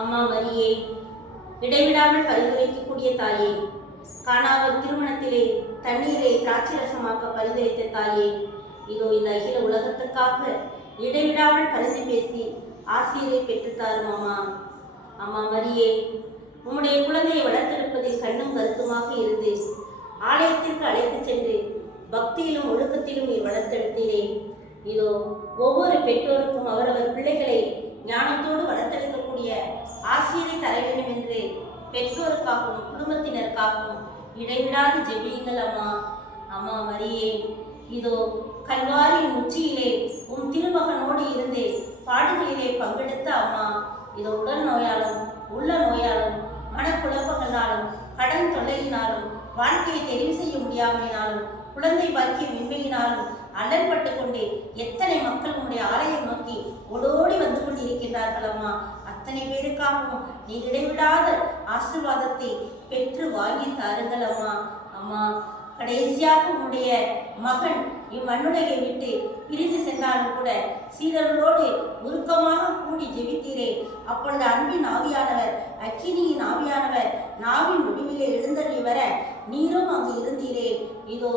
அம்மா மரியே, இடைவிடாமல் பரிந்துரைக்கக்கூடிய தாயே, காணாமல் திருமணத்திலே தண்ணீரை திராட்சரசமாக்க பரிந்துரைத்த தாயே, இதோ இந்த அகில உலகத்துக்காக இடைவிடாமல் பரிந்து பேசி ஆசிரியரை பெற்றுத்தாரும் அம்மா. அம்மா மரியே, உம்முடைய குழந்தையை வளர்த்தெடுப்பதில் கண்ணும் கருத்துமாக இருந்து ஆலயத்திற்கு அழைத்து சென்று பக்தியிலும் ஒழுக்கத்திலும் நீர் வளர்த்தெடுத்தீரே. இதோ ஒவ்வொரு பெற்றோருக்கும் அவரவர் பிள்ளைகளை ஞானத்தோடு வளர்த்தெடுக்கக்கூடிய ஆசிரியரை தர வேண்டும் என்று பெற்றோருக்காகவும் குடும்பத்தினருக்காகவும் இடைவிடாது ஜெபியுங்கள் அம்மா. அம்மா மரியே, இதோ கல்வாரியின் உச்சியிலே உம் திருமகனோடு இருந்து பாடுகளிலே பங்கெடுத்த அம்மா, இதோ உடல் நோயாலும் உள்ள நோயாலும் மனக்குழப்பங்களாலும் கடன் தொல்லையினாலும் வாழ்க்கையை தெரிவு செய்ய முடியாமையினாலும் குழந்தை பாக்கியமின்மையினாலும் அல்லற்பட்டு கொண்டு எத்தனை மக்கள் உங்களுடைய ஆலயம் நோக்கி ஓடோடி வந்து கொண்டிருக்கின்றார்கள் அம்மா. அத்தனை பேருக்காகவும் நீ இடைவிடாத ஆசீர்வாதத்தை பெற்று வாங்கி தாருங்கள் அம்மா. அம்மா, கடைசியாக உன்னுடைய மகன் இம்மண்ணுலகை விட்டு பிரிந்து சென்றாலும் கூட சீடர்களோடு உருக்கமாக கூடி ஜெபித்தீரே. அப்பொழுது அன்பின் ஆவியானவர், அக்கினியின் ஆவியானவர் நாவின் முடிவிலே எழுந்தருளி வர நீரும் அங்கு இருந்தீரே. இதோ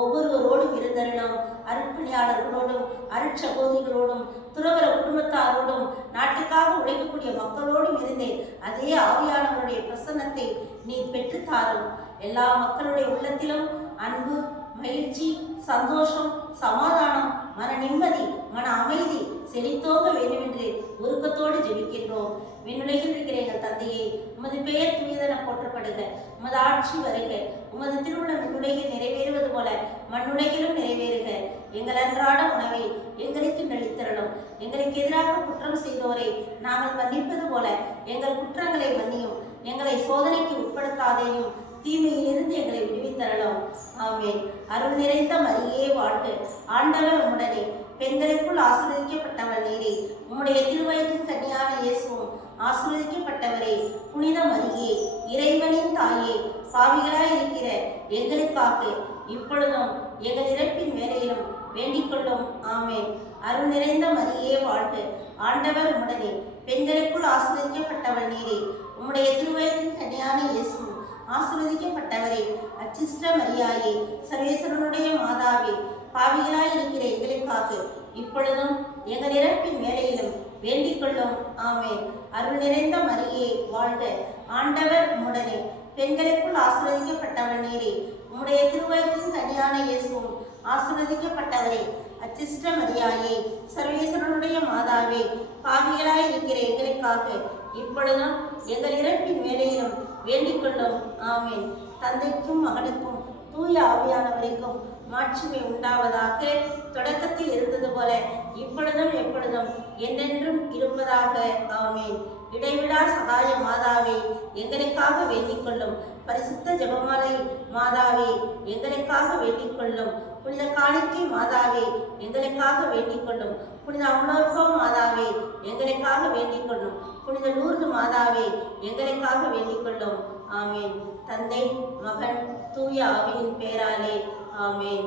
ஒவ்வொருவரோடும் இருந்தருளும், அருட்பணியாளர்களோடும் அருட்சகோதரிகளோடும் துறவர குடும்பத்தாரோடும் நாட்டுக்காக உழைக்கக்கூடிய மக்களோடும் இருந்தேன். அதே ஆவியானவருடைய பிரசன்னத்தை நீ பெற்றுத்தாரும். எல்லா மக்களுடைய உள்ளத்திலும் அன்பு, மகிழ்ச்சி, சந்தோஷம், சமாதானம், மன நிம்மதி, மன அமைதி செழித்தோங்க வேண்டும் என்று உருக்கத்தோடு ஜெபிக்கின்றோம். விண்ணுலகில் இருக்கிற எங்கள் தந்தையே, உமது பெயர் தூயதென போற்றப்படுக, உமது ஆட்சி வருக, உமது திருவுளம் விண்ணுலகில் நிறைவேறுவது போல மண்ணுலகிலும் நிறைவேறுக. எங்கள் அன்றாட உணவை எங்களுக்கு நளித்தரணும். எங்களுக்கு எதிராக குற்றம் செய்தோரை நாங்கள் மன்னிப்பது போல எங்கள் குற்றங்களை மன்னியும். எங்களை சோதனைக்கு உட்படுத்தாதேயும், தீமையிலிருந்து எங்களை விடுவித்தரலாம். ஆமென். அருள் நிறைந்த மரியே வாழ்க, ஆண்டவர் உம்முடனே, பெண்களுக்குள் ஆசீர்வதிக்கப்பட்டவள் நீரே. உம்முடைய திருவயிற்றின் கன்னியான இயேசுவும் ஆசீர்வதிக்கப்பட்டவரே. புனித மரியே, இறைவனின் தாயே, பாவிகளாய் இருக்கிற எங்களுக்காக இப்பொழுதும் எங்கள் இறப்பின் வேளையிலும் வேண்டிக் கொள்ளும். ஆமென். அருள் நிறைந்த மரியே வாழ்க, ஆண்டவர் உம்முடனே, பெண்களுக்குள் ஆசீர்வதிக்கப்பட்டவள் நீரே. உம்முடைய திருவயிற்றின் கன்னியான இயேசுவும் ஆசீர்வதிக்கப்பட்டவரே. அச்சிஷ்ட மரியாயே, சர்வேஸ்வரனுடைய மாதாவே, பாவிகளாய் இருக்கிற எங்களுக்காக இப்பொழுதும் எங்கள் இறப்பின் வேளையிலும் வேண்டிக் கொள்ளும். ஆமென். அருள் நிறைந்த மரியே வாழ்க, ஆண்டவர் உம்முடனே, பெண்களுக்குள் ஆசீர்வதிக்கப்பட்டவள் நீரே. உம்முடைய திருவயிற்றின் கன்னியான இயேசுவும் ஆசீர்வதிக்கப்பட்டவரே. அச்சிஷ்ட மரியாயே, சர்வேஸ்வரனுடைய மாதாவே, பாவிகளாய் இருக்கிற எங்களுக்காக இப்பொழுதும் எங்கள் இறப்பின் வேளையிலும் வேண்டிக் கொள்ளும். ஆமென். தந்தைக்கும் மகனுக்கும் தூய ஆவியானவருக்கும் மாட்சிமை உண்டாவதாக. தொடக்கத்தில் இருந்தது போல இப்பொழுதும் எப்பொழுதும் என்றென்றும் இருப்பதாக. ஆமென். இடைவிடா சகாய மாதாவே, எங்களுக்காக வேண்டிக் கொள்ளும். பரிசுத்த ஜெபமாலை மாதாவே, எங்களுக்காக வேண்டிக் கொள்ளும். புனித காணிக்கை மாதாவே, எங்களுக்காக வேண்டிக் கொள்ளும். புனித அம்லோர்கோ மாதாவே, எங்களுக்காக வேண்டிக் கொள்ளும். புனித லூர்து மாதாவே, எங்களுக்காக வேண்டிக் கொள்ளும். ஆமென். தந்தை, மகன், தூய ஆவியின் பேராலே. ஆமென்.